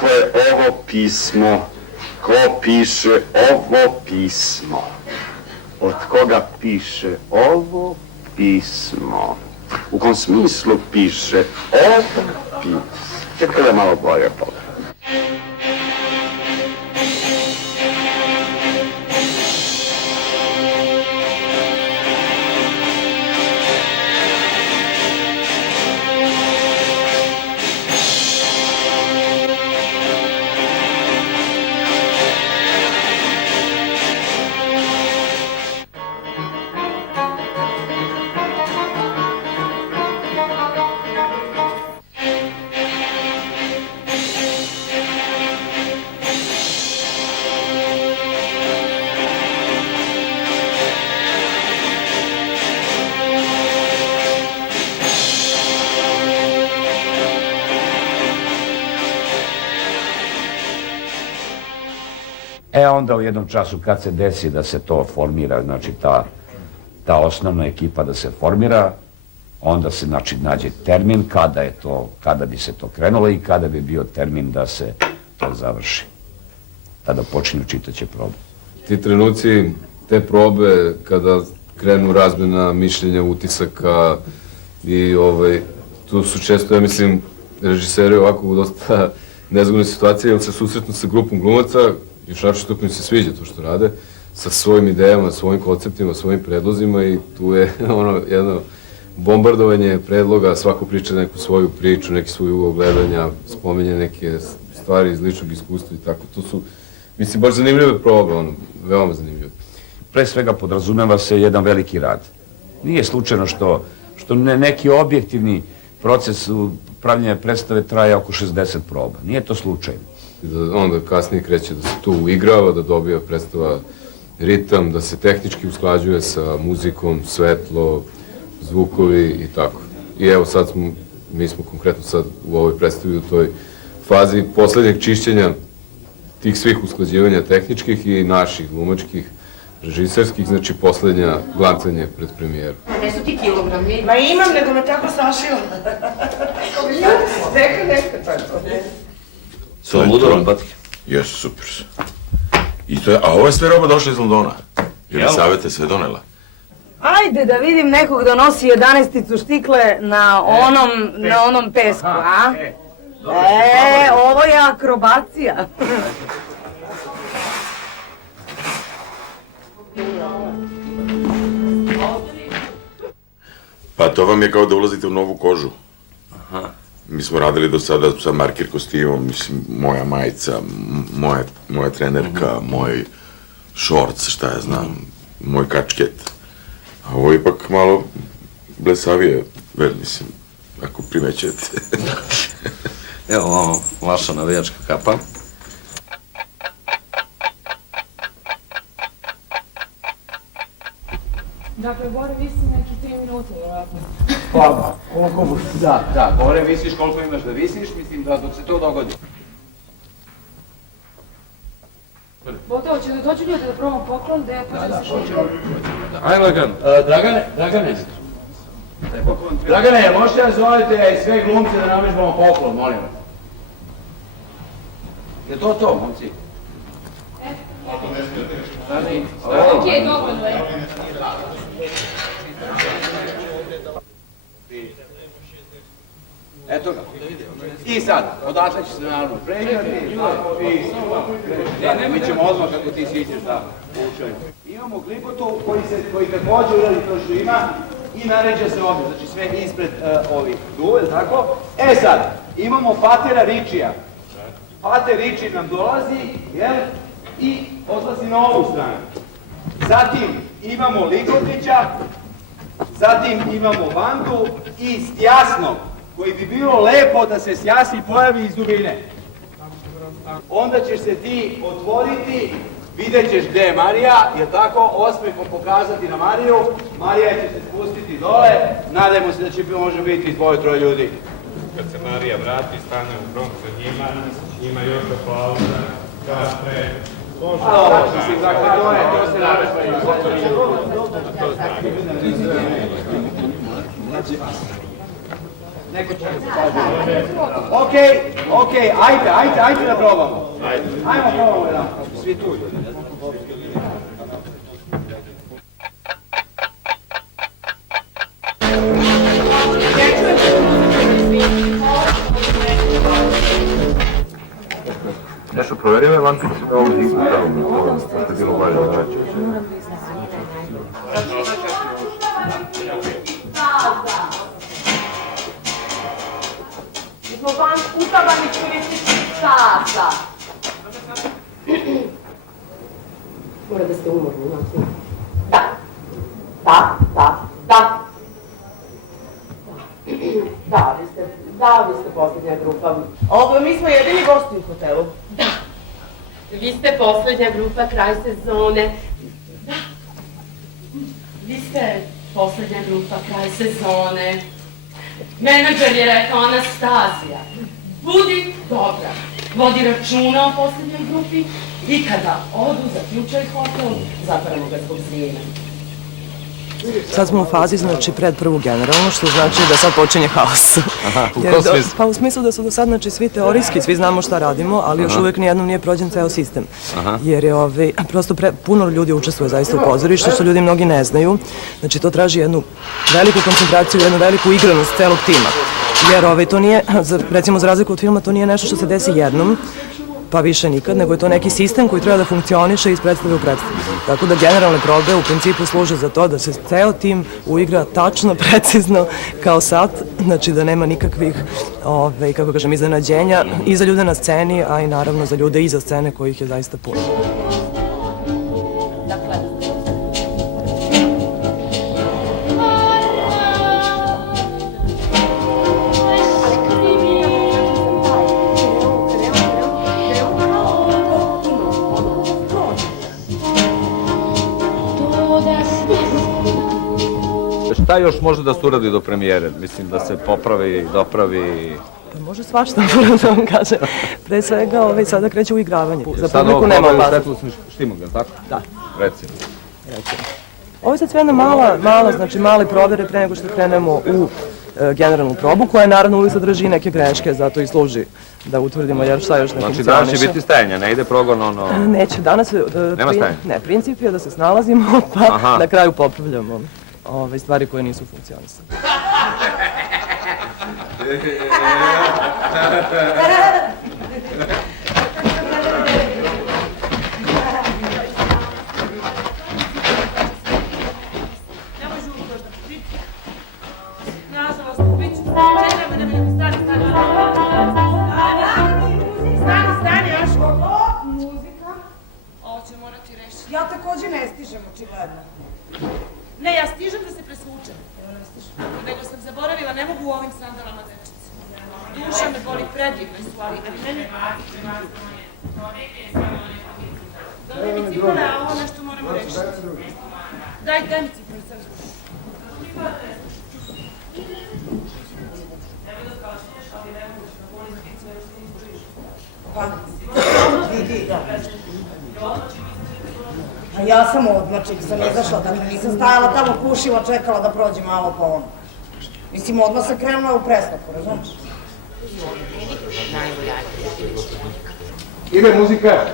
Kako je ovo pismo? Ko piše ovo pismo? Od koga piše ovo pismo? U kom smislu piše ovo pismo? Čekaj da malo bolje pogledam. Onda u jednom času kad se desi da se to formira, znači ta osnovna ekipa da se formira, onda se znači nađe termin kada bi se to krenulo i kada bi bio termin da se to završi. Tada počinju čitaće probe. Ti trenuci, te probe, kada krenu razmjena mišljenja, utisaka i tu su često, ja mislim, režiseri ovako u dosta nezgodne situacije, jer se susretnu sa grupom glumaca, još načisto mi se sviđa to što rade, sa svojim idejama, svojim konceptima, svojim predlozima i tu je jedno bombardovanje predloga, svako priča neku svoju priču, neki svoj ugao gledanja, spominje neke stvari iz ličnog iskustva i tako. To su, mislim, baš zanimljive probe, veoma zanimljive. Pre svega podrazumeva se jedan veliki rad. Nije slučajno što neki objektivni proces pravljenja predstave traje oko 60 proba. Nije to slučajno. Onda kasnije kreće da se tu uigrava, da dobija predstava ritam, da se tehnički usklađuje sa muzikom, svetlo, zvukovi i tako. I evo sad mi smo konkretno sad u ovoj predstavi u toj fazi poslednjeg čišćenja tih svih usklađivanja tehničkih i naših glumačkih, režiserskih, znači poslednja glancanje pred premijeru. Gde su ti kilogrami? Ma imam, nego me tako sašio. Neka, To je to? Jesu, super su. A ovo je sve roba došla iz Londona. Jelisaveta sve donela. Ajde da vidim nekog da nosi 11-icu štikle na onom pesku, a? Ovo je akrobacija. Pa to vam je kao da ulazite u novu kožu. Mi smo radili do sada sa marker kostimom, mislim, moja majica, moja trenerka, moj šorc, šta ja znam, moj kačket. A ovo je ipak malo blesavije, mislim, ako primećujete. Evo ovo, vaša navijačka kapa. Dakle, gore visi neki 3 minute, vjerojatno. Pa, koliko, da, gore visiš koliko imaš da visiš, mislim da dok se to dogodi. Gotovo, će da dođu ljudi da probamo poklon, da ja počnem se šutim. Ajmo, Lagan. Dragane, možete da zovete sve glumce da namežbamo poklon, molim vas. Je to, momci? Okej, dovoljno je. Eto ga. I sad, odatle će se naravno pređati. Mi ćemo odmah kako ti siđeš da poučaju. Imamo klipotu koji također uradi to što ima i naređa se ovdje, znači sve ispred ovih tu, je tako? E sad, imamo Patera Ričija. Pater Riči nam dolazi, jel? I odlazi na ovu stranu. Zatim imamo Ligotića, zatim imamo Vandu i Stjasnog, koji bi bilo lepo da se Stjasni pojavi iz dubine. Onda ćeš se ti otvoriti, vidjet ćeš gde je Marija, jer tako, osmehom pokazati na Mariju, Marija će se spustiti dole, nadajmo se da će može biti 2-3 ljudi. Kad se Marija vrati, stane u krog sa njima još aplauza, kasne. Mislim, dakle, to se navežba. Neko će da se kaže. Okej, ajde da probamo. Ajmo probamo jedan. Svi tu. Nešto proverio je Lankić na ovom digitalnom, što je bilo bolje da reći. Smo van utabani turističkih časa. Mora da ste umorni, znači. Da, vi ste posljednja grupa. Mi smo jedini gosti u hotelu. Da. Vi ste posljednja grupa, kraj sezone. Da. Vi ste posljednja grupa, kraj sezone. Menadžer je rekao Anastasija, budi dobra, vodi računa o posljednjoj grupi i kada odu, zaključaj hotel, zatvaramo ga zbog zime. Sad smo u fazi, znači, pred prvu generalnu, što znači da sad počinje haos. Aha, u kom smislu? Pa u smislu da su do sad, znači, svi teorijski, svi znamo šta radimo, ali još uvijek nijednom nije prođen ceo sistem. Jer je prosto puno ljudi učestvuje zaista u pozorištu, što ljudi mnogi ne znaju. Znači, to traži jednu veliku koncentraciju, jednu veliku igranost celog tima. Jer to nije, recimo za razliku od filma, to nije nešto što se desi jednom, pa više nikad, nego je to neki sistem koji treba da funkcioniše iz predstave u predstavu. Tako da generalne probe u principu služe za to da se ceo tim uigra tačno, precizno, kao sad, znači da nema nikakvih, kako kažem, iznenađenja i za ljude na sceni, a i naravno za ljude iza scene kojih je zaista puno. Šta još može da se uradi do premijere? Mislim da se popravi, dopravi... Pa može svašta, moram da vam kažem. Pre svega, sada kreće uigravanje. Za publiku nema opasnosti. Štimog, je li tako? Da. Recimo. Ovo je sad sve jedna mala, znači male provere pre nego što krenemo u generalnu probu, koja naravno uvijek sadrži neke greške, zato i služi da utvrdimo jer šta još ne funkcioniše. Znači danas će biti stajanja, ne ide progon ono... Neće, danas... Nema stajanja? Ne, princip je da se snalazimo, pa na kraju popravljamo stvari koje nisu funkcionisane. Ja također ne stižem, očigledno. Ne, ja stižem da se presvučem. Nego sam zaboravila, ne mogu u ovim sandalama dečice. Duša me boli, predivne su, ali meni... Dobri mi cipale, a ovo nešto moramo rešiti. Daj mi cipale, sam Pa, vidi. Ja sam odmah čim sam izašla, dakle nisam stajala tamo kušiva, čekala da prođe malo po ono. Mislim, odmah sam krenula u preslaku, razumiješ? Ide muzika.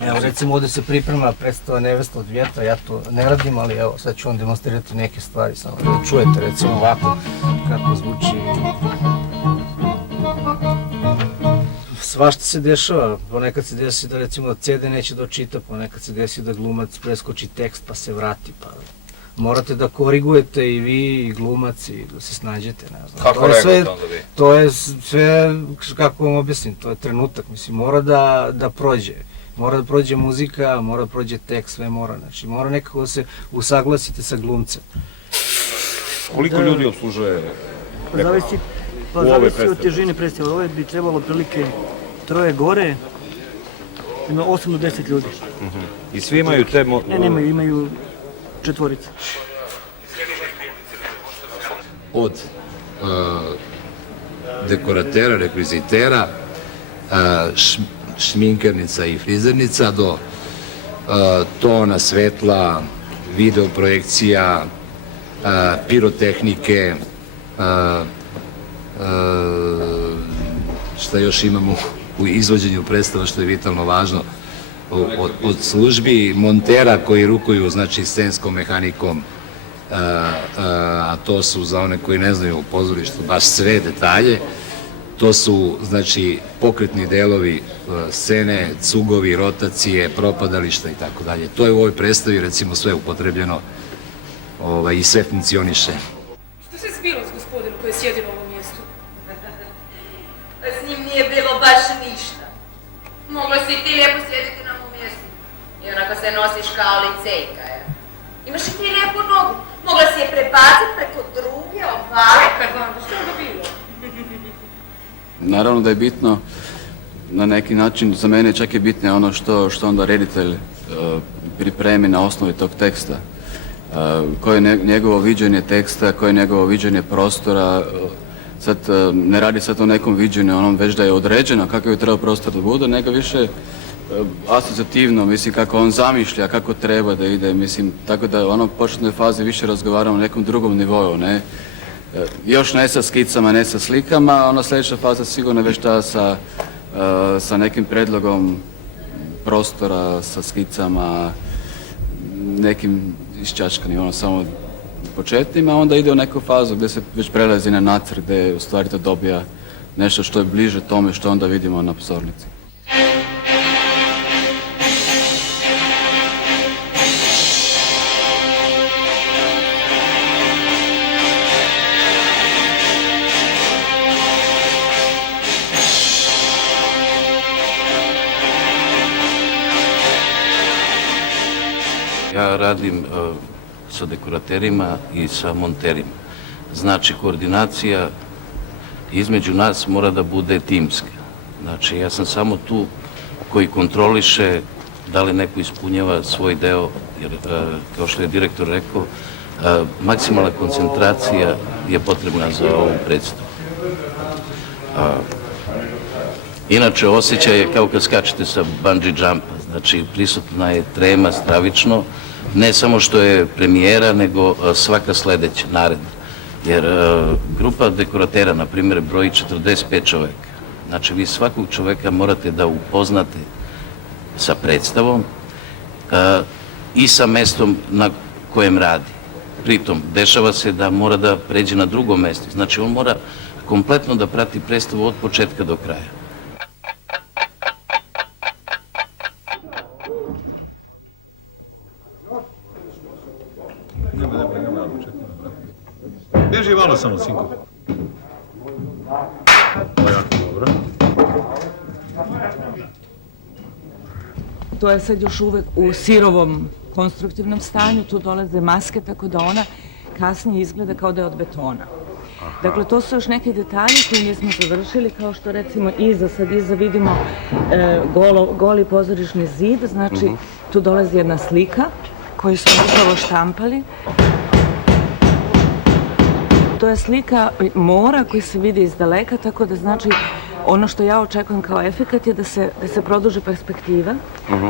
Evo recimo ovdje se priprema predstava Nevesta od vjetra, ja to ne radim, ali evo sad ću vam demonstrirati neke stvari, samo da čujete recimo ovako kako zvuči. Svašta se dešava, ponekad se desi da recimo CD neće dočita, ponekad se desi da glumac preskoči tekst pa se vrati, pa morate da korigujete i vi i glumac i da se snađete, ne znam. Kako rekao onda vi? To je sve, kako vam objasnim, to je trenutak, mislim, mora da prođe. Mora da prođe muzika, mora da prođe tekst, sve mora, znači mora nekako da se usaglasite sa glumcem. Koliko ljudi obslužuje Zavisi od težine predstave. Ove bi trebalo otprilike 3 gore, Ima 8 do 10 ljudi. I svi imaju te... Ne, nemaju, imaju 4. Od dekoratera, rekvizitera, šminkernica i frizernica do tona, svetla, videoprojekcija, pirotehnike, šta još imamo u izvođenju predstava što je vitalno važno, od službi montera koji rukuju, znači, scenskom mehanikom, a to su, za one koji ne znaju u pozorištu, baš sve detalje. To su, znači, pokretni delovi scene, cugovi, rotacije, propadališta i tako dalje. To je u ovoj predstavi, recimo, sve upotrebljeno i sve funkcioniše. Što se zbilo s gospodinom koji sjedi na ovom mjestu? Pa s njim nije bilo baš ništa. Mogla si i ti lijepo sjediti na mom mjestu. I onako se nosiš kao licejka, je. Imaš i ti lijepu nogu. Mogla si je prebaciti preko druge, ovako. Čekaj, Vanda, što je onda bilo? Naravno da je bitno, na neki način, za mene čak je bitnije ono što onda reditelj pripremi na osnovi tog teksta. Koje je njegovo viđenje teksta, koje je njegovo viđenje prostora. Sad, ne radi sad o nekom viđenju, onom već da je određeno kako je trebao prostor da bude, nego više asocijativno, mislim, kako on zamišlja, kako treba da ide, mislim, tako da u onom početnoj fazi više razgovaramo o nekom drugom nivou, ne? Još ne sa skicama, ne sa slikama, ona sljedeća faza sigurno je već ta sa nekim predlogom prostora, sa skicama, nekim iščačkanim, ono samo početnim, a onda ide u neku fazu gdje se već prelazi na nacrt, gdje u stvari to dobija nešto što je bliže tome što onda vidimo na pozornici. Ja radim sa dekoraterima i sa monterima. Znači, koordinacija između nas mora da bude timska. Znači, ja sam samo tu koji kontroliše da li neko ispunjava svoj deo, jer, kao što je direktor rekao, maksimalna koncentracija je potrebna za ovu predstavu. Inače, osjećaj je kao kad skačete sa bungee jumpa, znači prisutna je trema stravično, ne samo što je premijera, nego svaka sledeća, naredna. Jer grupa dekoratera, na primjer, broji 45 čoveka. Znači, vi svakog čoveka morate da upoznate sa predstavom i sa mestom na kojem radi. Pritom, dešava se da mora da pređe na drugo mesto. Znači, on mora kompletno da prati predstavu od početka do kraja. Bježi malo samo, sinko. To je jako dobro. To je sad još uvek u sirovom konstruktivnom stanju, tu dolaze maske, tako da ona kasnije izgleda kao da je od betona. Dakle, to su još neki detalji koji nismo završili, kao što recimo sad iza vidimo goli pozorišni zid, znači tu dolazi jedna slika koju smo upravo štampali. To je slika mora koji se vidi iz daleka, tako da znači ono što ja očekujem kao efekat je da se produži perspektiva,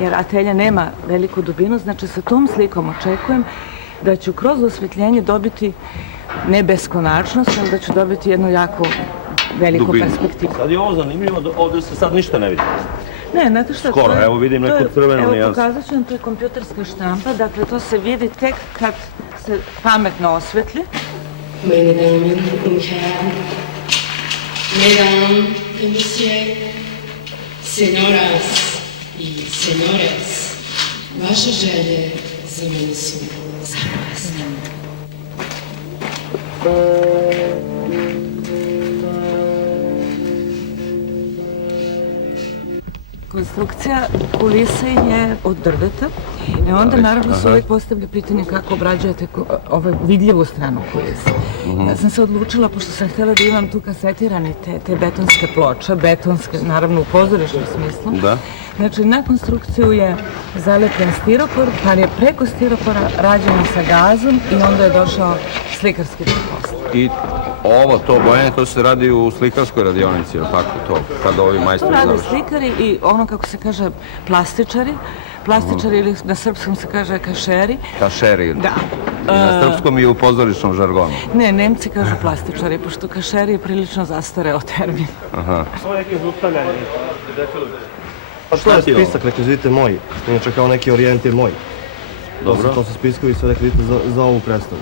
jer atelja nema veliku dubinu, znači sa tom slikom očekujem da ću kroz osvetljenje dobiti ne beskonačnost, ali da ću dobiti jednu jako veliku perspektivu. Sad je ovo zanimljivo, ovdje se sad ništa ne vidi. Ne, znate šta? Skoro, evo vidim neku crvenu nijansu. Evo pokazat ću vam, to je kompjuterska štampa, dakle to se vidi tek kad se pametno osvetli. Meine Damen und Herren, Mesdames et Messieurs, Senoras i Senores, vaše želje za mene su zapasne. Konstrukcija kulise je od drveta Onda naravno se uvijek postavlja pitanje kako obrađujete vidljivu stranu poezije. Ja sam se odlučila, pošto sam htjela da imam tu kasetirane te betonske ploče, betonske, naravno u pozorišnom smislu. Znači, na konstrukciju je zalepljen stiropor, pa je preko stiropora rađeno sa gazom i onda je došao slikarski posle. I to bojanje, to se radi u slikarskoj radionici, ili tako to, kad ovi majstori To završi? rade slikari i ono, kako se kaže, plastičari. Plastičari ili na srpskom se kaže kašeri. Kašeri. Da. I na srpskom i u pozorišnom žargonu. Ne, Nemci kažu plastičari, pošto kašeri je prilično zastareo termin. Ovo je neki zaustavljanje. To je spisak rekvizite moji, inače kao neki orijentir moji. To su spiskovi sve rekvizite za ovu predstavu.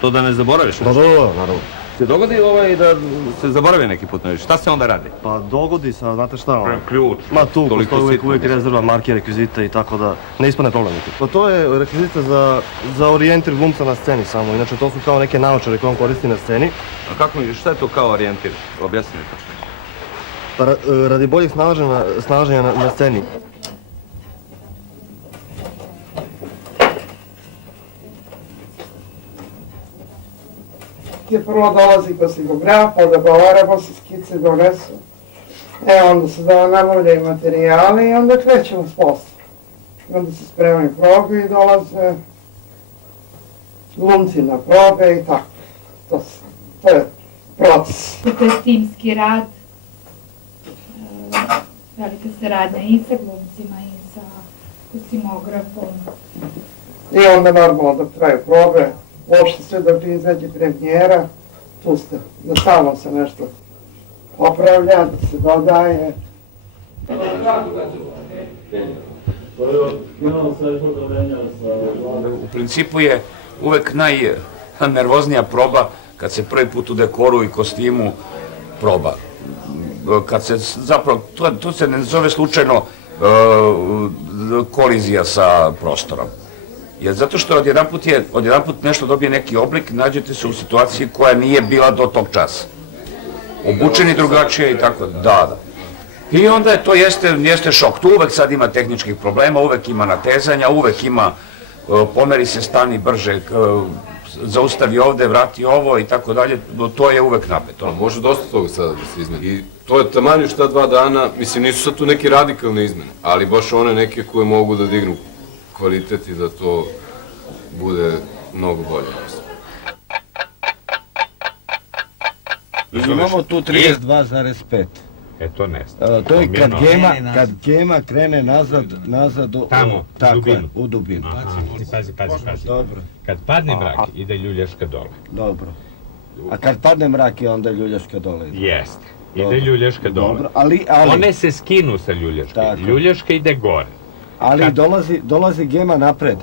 To da ne zaboraviš? Da, naravno. Se dogodi da se zaboravi neki put nešto? Šta se onda radi? Pa dogodi se, znate šta? Ključ. Ma tu, postoji uvijek rezerva, marke, rekvizite i tako da ne ispadne problem. Pa to je rekvizita za orijentir glumca na sceni samo, inače to su kao neke naočare koje on koristi na sceni. A kako mi, šta je to kao orijentir? Objasni mi to. Pa radi boljeg snaženja na sceni. Prvo dolazi kostigograf, pa da govaramo se, skice donesu. Onda se nabavljaju materijali i onda krećemo s poslom. Onda se spremaju probe i dolaze glumci na probe i tako. To je proces. To je timski rad, velika saradnja i sa glumcima i sa kostimografom. I onda normalno dok traju probe, uopšte sve dok izađe premijera, tu ste, da samo se nešto popravlja, da se dodaje. U principu je uvek najnervoznija proba kad se prvi put u dekoru i kostimu proba. Kad se zapravo, to se ne zove slučajno kolizija sa prostorom. Jer zato što odjedanput nešto dobije neki oblik, nađete se u situaciji koja nije bila do tog časa. Obučeni drugačije i tako, da. I onda to jeste šok. Tu uvek sad ima tehničkih problema, uvek ima natezanja, uvek ima pomeri se, stani brže, zaustavi ovde, vrati ovo i tako dalje, to je uvek napeto. Može dosta toga sada da se izmeni. I to je taman još ta 2 dana, mislim nisu sad tu neke radikalne izmene, ali baš one neke koje mogu da dignu kvalitet i da to bude mnogo bolje. Imamo tu 32,5. To ne to je kad gema krene nazad u dubinu. Pazi. Dobro. Kad padne mrak, ide ljuljaška dole. Dobro. A kad padne mrak, onda je ljuljaška dole. Jeste. Ide ljuljaška dole. Ali... One se skinu sa ljuljaške. Ljuljaška ide gore. Ali dolazi gema napred.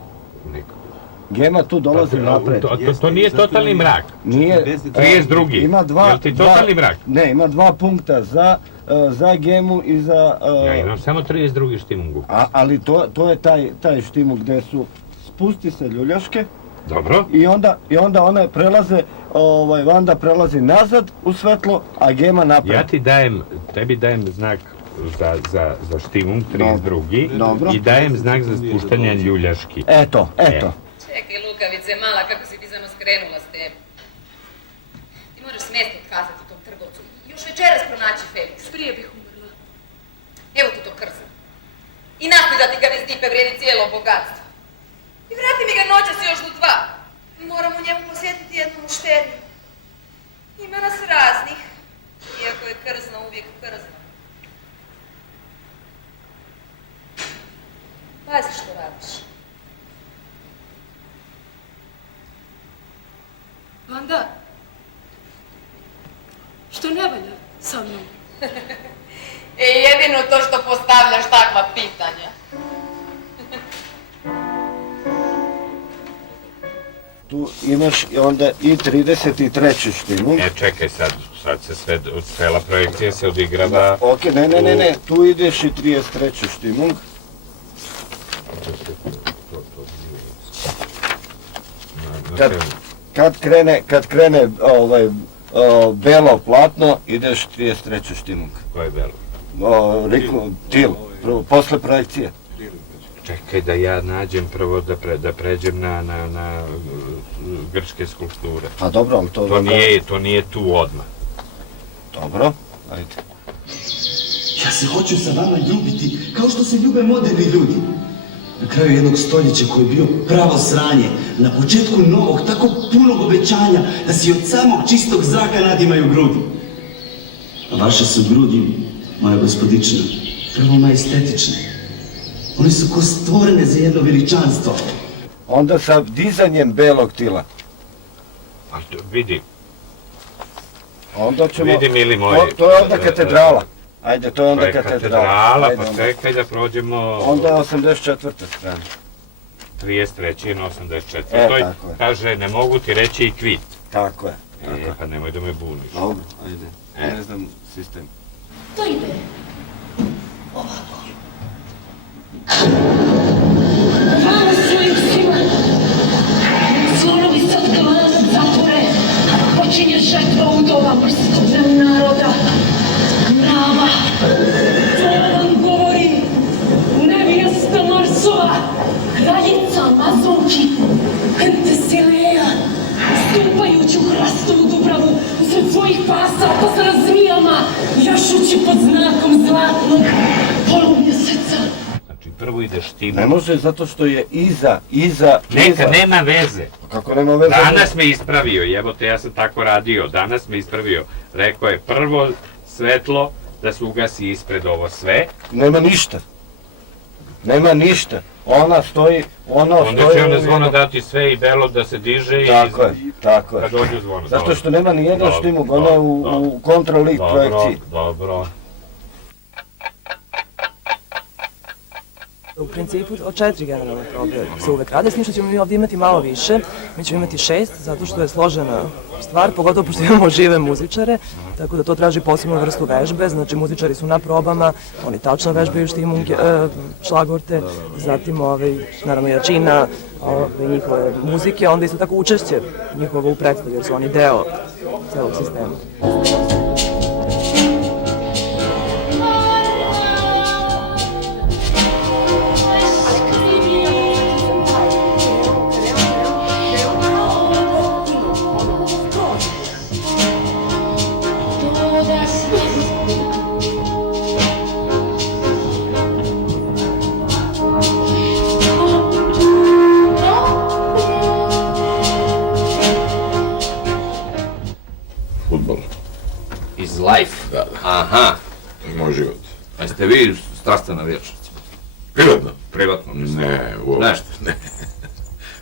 Gema tu dolazi napred. To nije totalni mrak. Nije. 32. Ima Jel ti totalni mrak? Ne, ima 2 punkta za gemu i za... Ja imam samo 32. štimung. Ali to je taj štimung gde su spusti se ljuljaške. Dobro. I onda one prelaze, Vanda prelazi nazad u svetlo, a gema napred. Ja tebi dajem znak za štimung 32. I dajem znak za spuštanje ljuljaški. Eto. Čekaj, Lukavice, mala, kako si ti za nas krenula s tem? Ti moraš smjesti otkazati tom trgovcu. Još večeras pronaći Felix. Prije bih umrla. Evo ti to krzno. I nastuj da ti ga ne stipe vrijedi cijelo bogatstvo. I vrati mi ga noćas još do 2. Moram u njemu posjetiti jednu mušteriju. Ima nas raznih, iako je krzno uvijek krzno. Pazi što radiš. Vanda, što ne valja sa mnom? Jedino to što postavljaš takva pitanja. Tu imaš onda i 33. štimung. Čekaj, sad se cela projekcija se odigrava... Ok, ne, tu ideš i 33. štimung. Kad krene belo platno, ideš 33. štimung. Ko je belo? Til, posle projekcije. Čekaj da ja nađem prvo da pređem na grčke skulpture. A dobro, ali To nije tu odmah. Dobro, ajde. Ja se hoću sa vama ljubiti kao što se ljube moderni ljudi. Na kraju jednog stoljeća koji je bio pravo sranje, na početku novog, tako punog obećanja da si od samog čistog zraka nadimaju grudi. A vaše su grudi, moja gospodična, prvo majestetične. One su ko stvorene za jedno veličanstvo. Onda sa dizanjem belog tila. Vidi. Onda ćemo... Vidi, mili moji. To je onda katedrala. Ajde, to je onda katedrala. Katedrala, pa čekaj da prođemo... Onda je 84. strana. 33. na 84. Tako je. Kaže, ne mogu ti reći i kvit. Tako je. Pa nemoj da me buniš. Dobro, ajde. Ne znam sistem. To ide ovako. Vama svojim svima, zvonovi sad glas zatvore, počinje žetva udova mrskog naroda. Mrava, to vam govorim, nevijesta Marsova, kraljica Amazonki, Pentesileja, stupajući u hrastovu dubravu usred svojih pasa pa sa zmijama, jašući pod znakom zlatnog polumjeseca. Znači, prvo ideš ti... Ne može, zato što je iza... Neka, nema veze. Kako nema veze? Danas me ispravio, evo te, ja sam tako radio, danas me ispravio. Rekao je, prvo svetlo da se ugasi ispred ovo sve. Nema ništa. Nema ništa. Ona stoji... Onda će ona zvono dati sve i belo da se diže i... Tako je. Kad dođe zvono. Zato što nema ni jedan štimuk, ona je u kontrolik projekciji. Dobro. U principu od 4 generalne probe se uvek rade, s tim što ćemo mi ovdje imati malo više. Mi ćemo imati 6, zato što je složena stvar, pogotovo pošto imamo žive muzičare, tako da to traži posebnu vrstu vežbe, znači muzičari su na probama, oni tačno vežbaju štimunke, šlagvorte, zatim naravno jačina njihove muzike, onda isto tako učešće njihovo u predstavi, jer su oni deo celog sistema. Life? Da. Aha. To je moj život. A jeste vi strastvena vječnica? Privatno? Privatno, mislim. Ne, uopšte. Ne.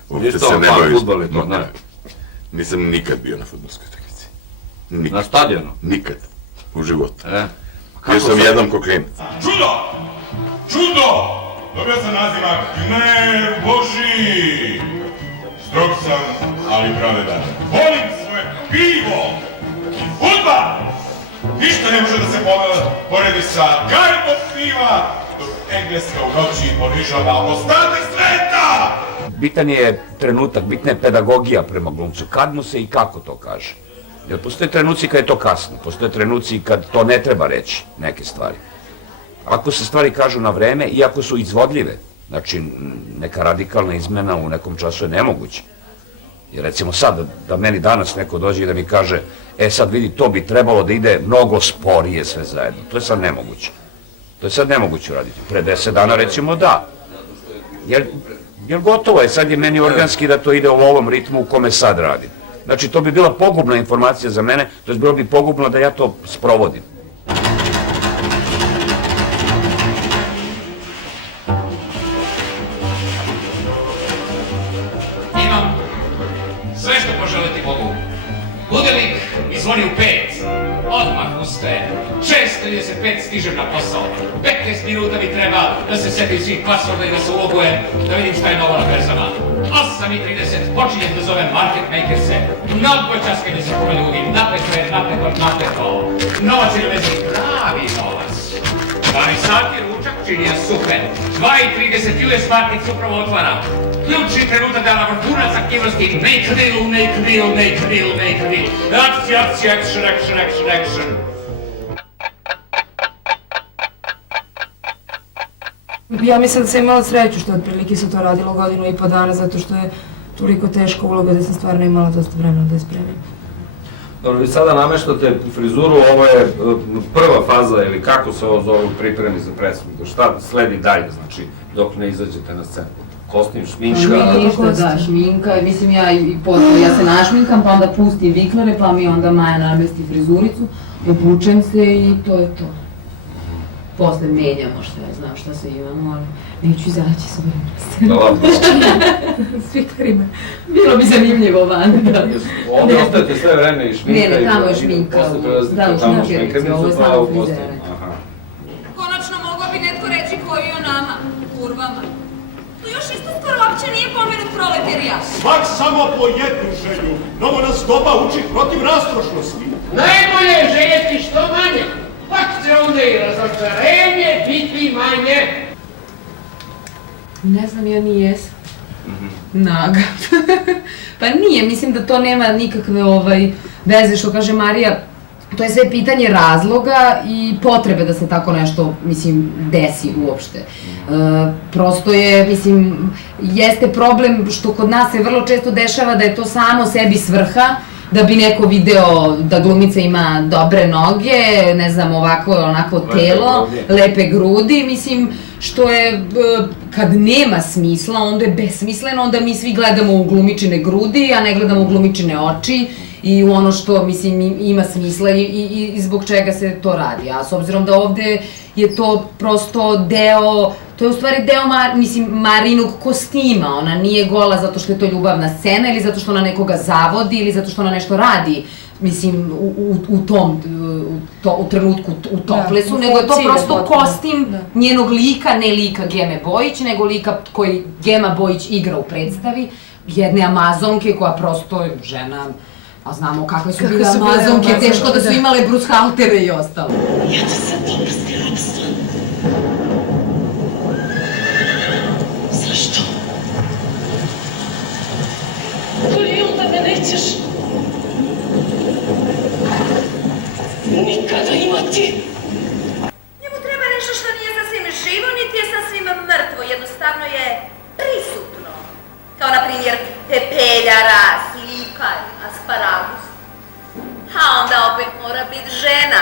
Uopšte se ne bavim. Nisam nikad bio na fudbalskoj utakmici. Na stadionu? Nikad. U životu. Bio sam jednom ko klinac. Čudo! Čudo! Dobio sam nazimak Gnev Boži! Strog sam, ali pravedan. Volim svoje pivo i fudbal! Ništa ne može da se poredi sa gajbom piva, dok Engleska u noći ponižava ostatak sveta! Bitan je trenutak, bitna je pedagogija prema glumcu, kad mu se i kako to kaže. Jer postoje trenuci kad je to kasno, postoje trenuci kad to ne treba reći, neke stvari. Ako se stvari kažu na vreme, iako su izvodljive, znači neka radikalna izmena u nekom času je nemoguća. Jer recimo sad, da meni danas neko dođe i da mi kaže, sad vidi, to bi trebalo da ide mnogo sporije sve zajedno. To je sad nemoguće. To je sad nemoguće uraditi. Pre 10 dana recimo da. Jer gotovo je, sad je meni organski da to ide u ovom ritmu u kome sad radim. Znači, to bi bila pogubna informacija za mene, to je bilo bi pogubno da ja to sprovodim. Imam sve što poželiti mogu. Budelik mi zvoni u 5. Odmah ustaje. 6:35 stižem na posao. 15 minuta mi treba da se setim svih pasova i da se ulogujem, da vidim šta je novo na berzama. 8:30 počinjem da zovem market makerse. Mnogo časkanje se poveljudi. Napeto. Novac je vezi pravi novac. 12 sati ručak čini je super. 2:30 US market se upravo otvara. Ključni trenutak da na vrhunac aktivnosti make a deal. Akcija, action. Ja mislim da sam imala sreću što otprilike se to radilo 1,5 godina, zato što je toliko teška uloga da sam stvarno imala dosta vremena da je spremim. Dobro, vi sada nameštate frizuru, ovo je prva faza ili kako se ovo zove u pripremi za predstavu, šta sledi dalje, znači dok ne izađete na scenu? Kostim, šminka? Ništa, da, šminka, mislim ja ja se našminkam, pa onda pustim viklere, pa mi onda Maja namesti frizuricu, obučem se i to je to. Posle menjamo šta ja znam šta se imamo, ali neću izaći s ovim s viklerima. Bilo bi zanimljivo van. Ovdje ostajete sve vreme i šminka? Ne, tamo je šminka, da, u šminkerici, ovo je samo frizere. Konačno mogao bi netko reći koji je o nama, kurvama. Tu još isto skoro uopće nije pomenut proleterijat. Svak samo po jednu želju. Novo nas doba uči protiv rastrošnosti. Najbolje je željeti što manje. Pak će onda i razočarenje biti manje. Ne znam, ja ni jesam. Naga. Pa nije, mislim da to nema nikakve veze, što kaže Marija. To je sve pitanje razloga i potrebe da se tako nešto, mislim, desi uopšte. Prosto je, mislim, jeste problem što kod nas se vrlo često dešava da je to samo sebi svrha, da bi neko video da glumica ima dobre noge, ne znam, ovako onako telo, lepe grudi, mislim, što je, kad nema smisla, onda je besmisleno, onda mi svi gledamo u glumičine grudi, a ne gledamo u glumičine oči i u ono što, mislim, ima smisla i zbog čega se to radi. A s obzirom da ovde je to prosto deo, to je u stvari deo, mislim, Marinog kostima. Ona nije gola zato što je to ljubavna scena ili zato što ona nekoga zavodi ili zato što ona nešto radi, mislim, u tom trenutku u toplesu, nego je to prosto kostim njenog lika, ne lika Geme Bojić, nego lika koji Gema Bojić igra u predstavi, jedne Amazonke koja prosto je žena. A znamo kakve su bile Amazonke, teško da su imale brushaltere i ostalo. Ja ću sad dopasti robstva. Zašto? Ali onda me nećeš nikada imati. Njemu treba nešto što nije sasvim živo, niti je sasvim mrtvo, jednostavno je prisutno. Kao na primjer pepeljara, slika, asparagus. A onda opet mora biti žena,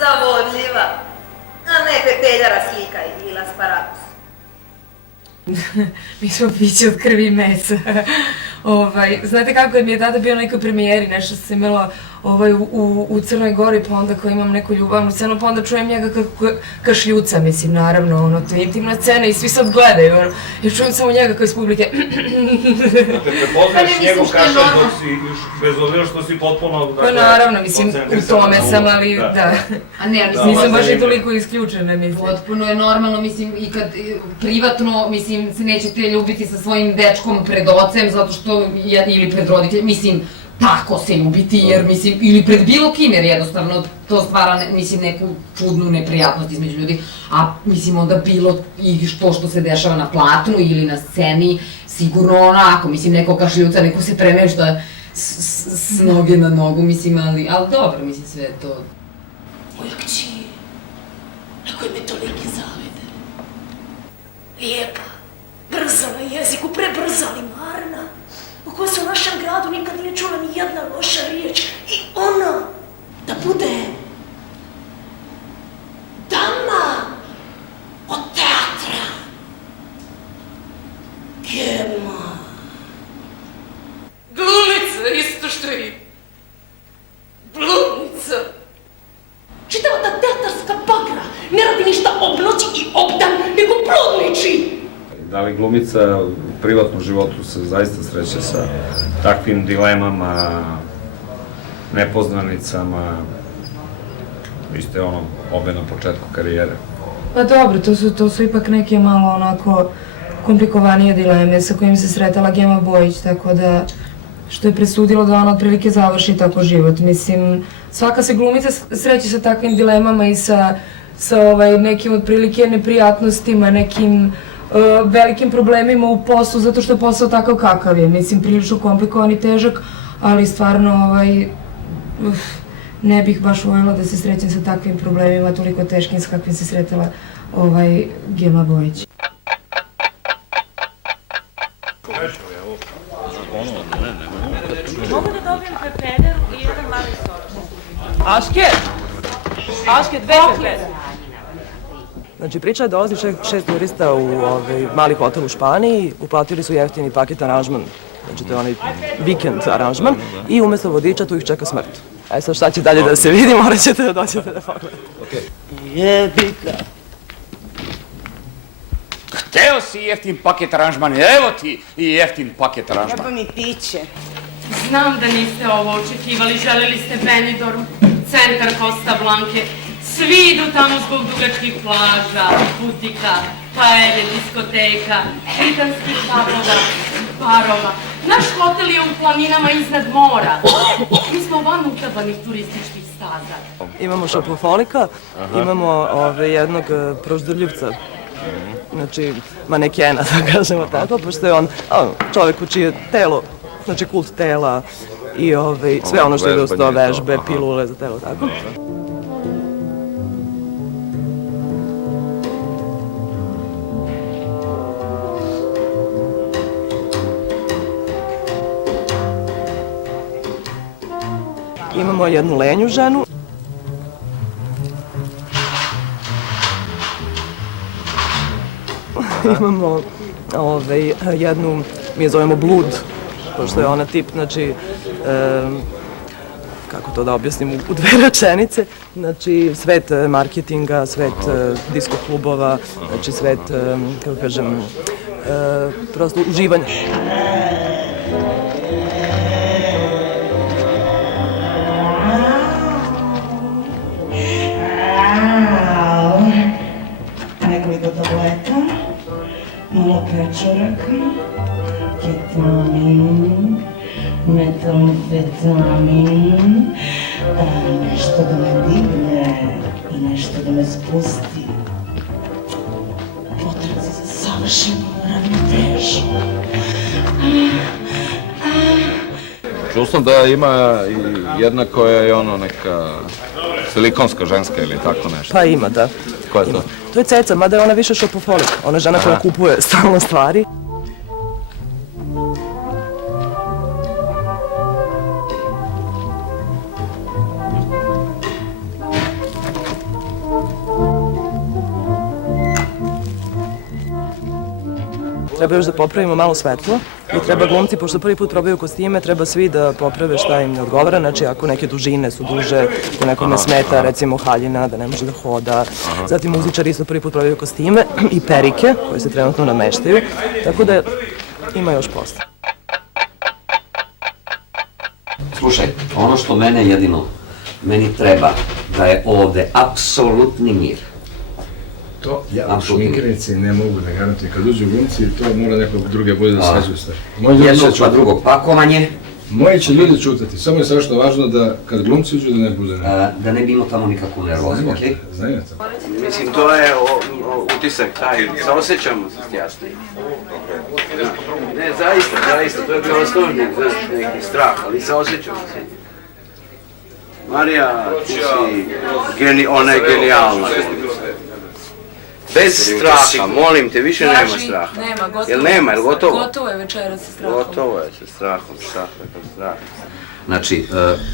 zavodljiva, a ne pepeljara, slika ili asparagus. Mi smo piće od krvi i mesa. Znate kako mi je tada bio na nekoj premijeri, nešto sam imala u Crnoj Gori, pa onda kao imam neku ljubavnu scenu, pa onda čujem njega kako kašljuca, mislim, naravno, to je intimna scena i svi sad gledaju, ja čujem samo njega kao iz publike. Dakle, prepoznaš njegov kašalj bez obzira što si potpuno... Pa naravno, mislim, u tome sam, ali da. A ne, nisam baš i toliko isključena, mislim. Potpuno je normalno, mislim, i kad privatno, mislim, se nećete ljubiti sa svojim dečkom pred ocem, zato što, ili pred roditeljem, mislim, tako se ljubiti, jer mislim, ili pred bilo kim, jer jednostavno to stvara, mislim, neku čudnu neprijatnost između ljudi, a mislim onda bilo i što se dešava na platnu ili na sceni, sigurno onako, mislim, neko kašljuca, neko se premešta s noge na nogu, mislim, ali dobro, mislim, sve je to. Moja kći, na kojoj me tolike zavede. Lijepa, brza na jeziku, prebrza ali marna. O kojoj se u našem gradu nikad nije čula ni jedna loša riječ. I ona, da bude dama od teatra. Gema. Glumica, isto što i bludnica. Čitava ta teatarska bagra ne radi ništa obnoći i obdan, nego bludniči. Da li glumica u privatnom životu se zaista sreće sa takvim dilemama, nepoznanicama? Vi ste obe na početku karijere. Pa dobro, to su ipak neke malo onako komplikovanije dileme sa kojim se sretala Gema Bojić, tako da što je presudilo da ona otprilike završi tako život. Mislim, svaka se glumica sreće sa takvim dilemama i sa nekim otprilike neprijatnostima, nekim velikim problemima u poslu, zato što je posao takav kakav je. Mislim, prilično komplikovan i težak, ali stvarno ne bih baš voljela da se srećem sa takvim problemima, toliko teškim s kakvim se sretala Gema Bojić. Mogu da dobijem pepederu i jedan mali soč. Aške, 2 pepere. Znači, priča je dolazi 6 turista u mali hotel u Španiji, uplatili su jeftini paket aranžman, znači to je onaj vikend aranžman, i umesto vodiča tu ih čeka smrt. Aj sad šta će dalje da se vidi, morat ćete da dođete da pogledate. Jebika. Hteo si jeftin paket aranžman, evo ti i jeftin paket aranžman. Treba mi piće. Znam da niste ovo očekivali, želeli ste Benidoru, centar Costa Blanke. Svi idu tamo zbog dugačkih plaža, butika, paelje, diskoteka, britanskih pubova, barova. Naš hotel je u planinama iznad mora. Mi smo van utabanih turističkih staza. Imamo šopofolika, imamo jednog proždrljivca, znači manekena, da kažemo tako, pošto je on čovek u čije telo, znači kult tela i sve ono što je uz to, vežbe, pilule za telo, tako. Imamo jednu lenju ženu. Imamo jednu, mi je zovemo blud, pošto je ona tip, znači, kako to da objasnim u 2 rečenice, znači svet marketinga, svet disko klubova, znači svet, kako kažem, prosto uživanja. Nekoliko tableta, malo pečoraka, ketamin, metamfetamin, nešto da me digne i nešto da me spusti. Potreba za savršenu ravnotežu. Čuo sam da ima i jedna koja je ono neka silikonska ženska ili tako nešto. Pa ima, da. Koja je to? To je Ceca, mada je ona više šopofolik. Ona je žena koja kupuje stalno stvari. Treba još da popravimo malo svetlo i treba glumci, pošto prvi put probaju kostime, treba svi da poprave šta im ne odgovara, znači ako neke dužine su duže, ako nekome smeta, recimo haljina, da ne može da hoda, zatim muzičari isto prvi put probaju kostime i perike, koje se trenutno nameštaju, tako da ima još posla. Slušaj, ono što meni treba da je ovde apsolutni mir. To ja u šminkernici ne mogu da garantujem. Kad uđu glumci, to mora nekog druge bude da sređuju stvari. Jednog pa drugog pakovanje. Moji će ljudi čutati. Samo je sve što važno da kad glumci uđu da ne bude ne. Da ne bi imao tamo nikakvu nervozu, okej? Znaju to. Mislim, to je utisak taj, saosećamo se jasnije. Ne, zaista, to je preosnovni neki strah, ali saosećamo se. Marija, ti si, ona je genijalna. Bez straha, molim te, više nema straha. Nema, gotovo. Jel nema, jel gotovo? Gotovo je večera sa strahom. Gotovo je sa strahom, šta je strah. Znači,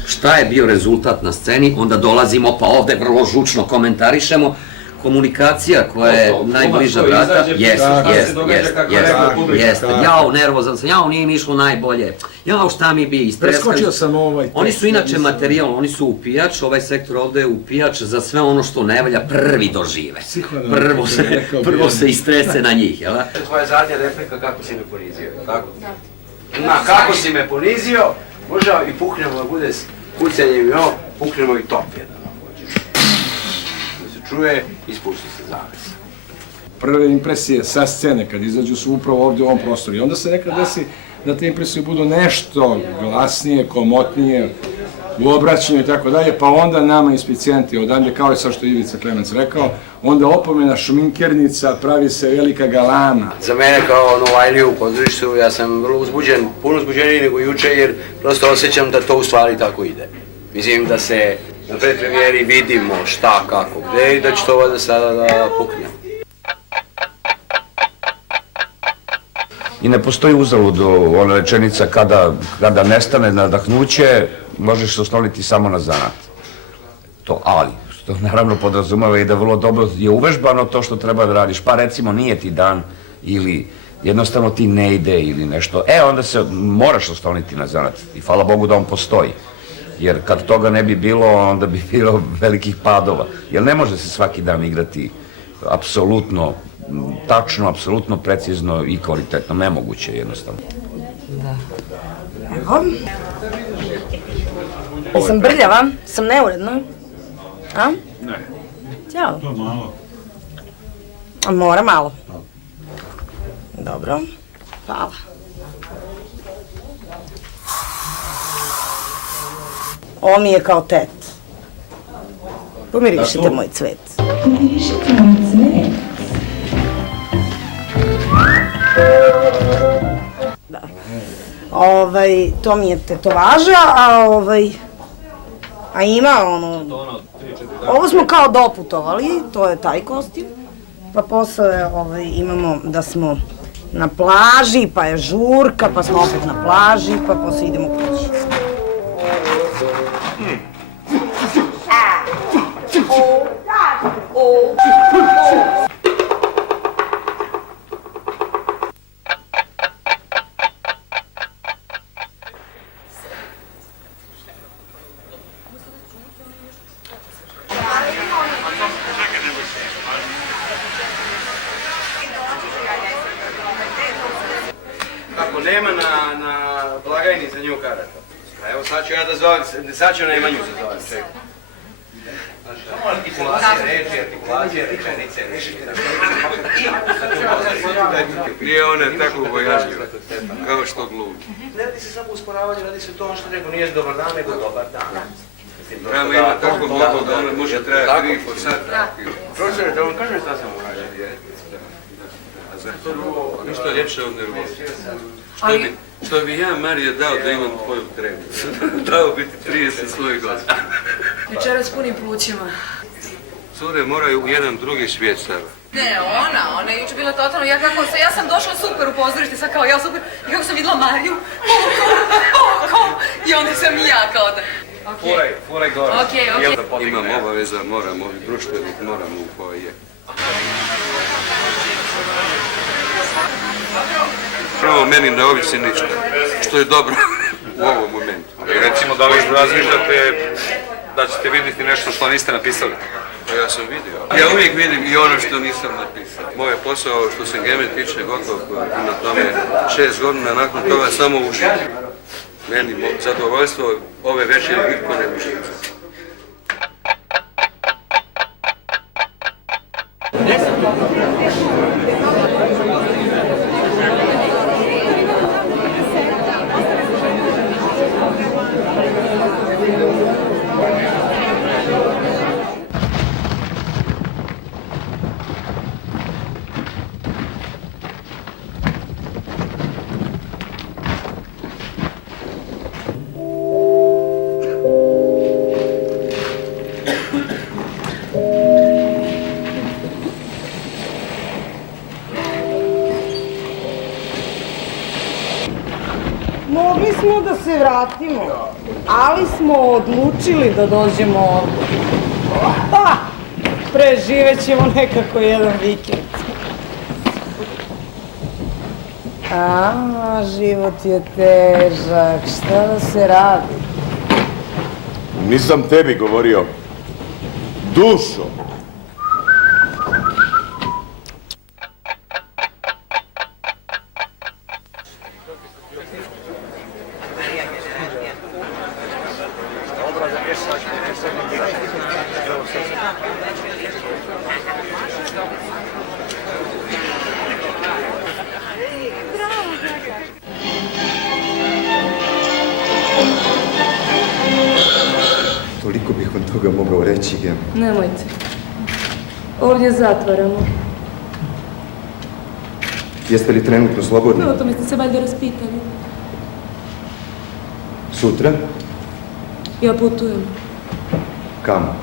šta je bio rezultat na sceni, onda dolazimo pa ovde vrlo žučno komentarišemo. Komunikacija koja je najbliža vrata, jeste, jao, nervozan sam, jao, nije mi išlo najbolje, jao, šta mi bi, preskočio sam Oni su inače materijal, oni su upijač, ovaj sektor ovde je upijač za sve ono što ne valja, prvi dožive. Prvo se istrese na njih, jel da? Tvoja zadnja replika, kako si me ponizio, tako? Kako si me ponizio, možda i puknemo da bude kucanjem i ovo, puknemo i top jedan. Čuje i spusti se zavesa. Prve impresije sa scene kad izađu su upravo ovdje u ovom prostoru i onda se nekad desi da te impresije budu nešto glasnije, komotnije u obraćanju i tako dalje, pa onda nama inspicijenti odande, kao i sad što je Ivica Klemenc rekao, onda opomena šminkernica, pravi se velika galama. Za mene kao novajliju u pozorištu ja sam vrlo uzbuđen, puno uzbuđeniji nego juče jer prosto osjećam da to u stvari tako ide. Mislim da se na predpremijeri vidimo šta, kako, gde i da će to ovdje sada da pukne. i ne postoji uzalud ona rečenica kada nestane nadahnuće, možeš se osloniti samo na zanat. To ali, što naravno podrazumeva i da vrlo dobro je uvežbano to što treba da radiš, pa recimo nije ti dan ili jednostavno ti ne ide ili nešto, onda se moraš osloniti na zanat i hvala Bogu da on postoji. Jer kad toga ne bi bilo, onda bi bilo velikih padova. Jer ne može se svaki dan igrati apsolutno tačno, apsolutno precizno i kvalitetno. Nemoguće jednostavno. Da. Evo. Jesam brljava? Sam neuredna? A? Ne. Ćao. To malo. Mora malo. Dobro. Hvala. Ovo mi je kao tet. Pomirišite moj cvet. Pomirišite moj cvet. Da. To mi je tetovaža, a ima ono... Ovo smo kao doputovali, to je taj kostim. Pa posle imamo da smo na plaži, pa je žurka, pa smo opet na plaži, pa posle idemo kući. Ako nema na blagajni za nju karata. Evo sad ću ja da zovem, sad ću Nemanju da zovem, čekaj. Samo artikulacije, rečenice, Nije one tako bojažljiva, kao što glumi. Ne radi se samo usporavanje, radi se to ono što rekao, nije dobar dan, nego dobar dan. Rama ima tako mnogo da ona može trajati 3,5 sata. Profesore, da vam kažem šta sam uradio? A za to ništa ljepše od nervoza. Što bi ja, Marija, dao da imam tvoju tremu. Dao bi ti 30 svojih godina. Večeras punim plućima. Cure moraju u jedan drugi svijet, Sara. Ne, ona je juče bila totalno, ja sam došla super u pozorište, sad kao ja super, i kako sam videla Mariju, i onda sam i ja kao da... Furaj gore. Okej. Imam obaveza, moram, ovi društvenih, moram u foaje. Prvo, meni ne ovisi ništa, što je dobro u ovom momentu. Recimo, da li razmišljate da ćete vidjeti nešto što niste napisali? Pa ja sam vidio. Ja uvijek vidim i ono što nisam napisao. Moj je posao, što se Geme tiče, gotov, na tome 6 godina, nakon toga samo uživo. Meni zadovoljstvo ove večeri nitko ne uživa. Mogli smo da se vratimo, ali smo odlučili da dođemo ovdje. Preživet ćemo nekako jedan vikend. Život je težak, šta da se radi? Nisam tebi govorio. Dušo! Toliko bih vam toga mogao reći, Gem. Nemojte. Ovdje zatvaramo. Jeste li trenutno slobodni? O tome ste se valjda raspitali. Sutra? Ja putujem. Kamo?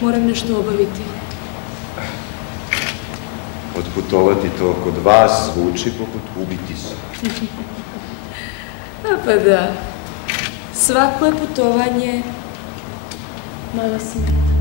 Moram nešto obaviti. Otputovati to kod vas zvuči poput ubiti se. A pa da, svako je putovanje malo smeta.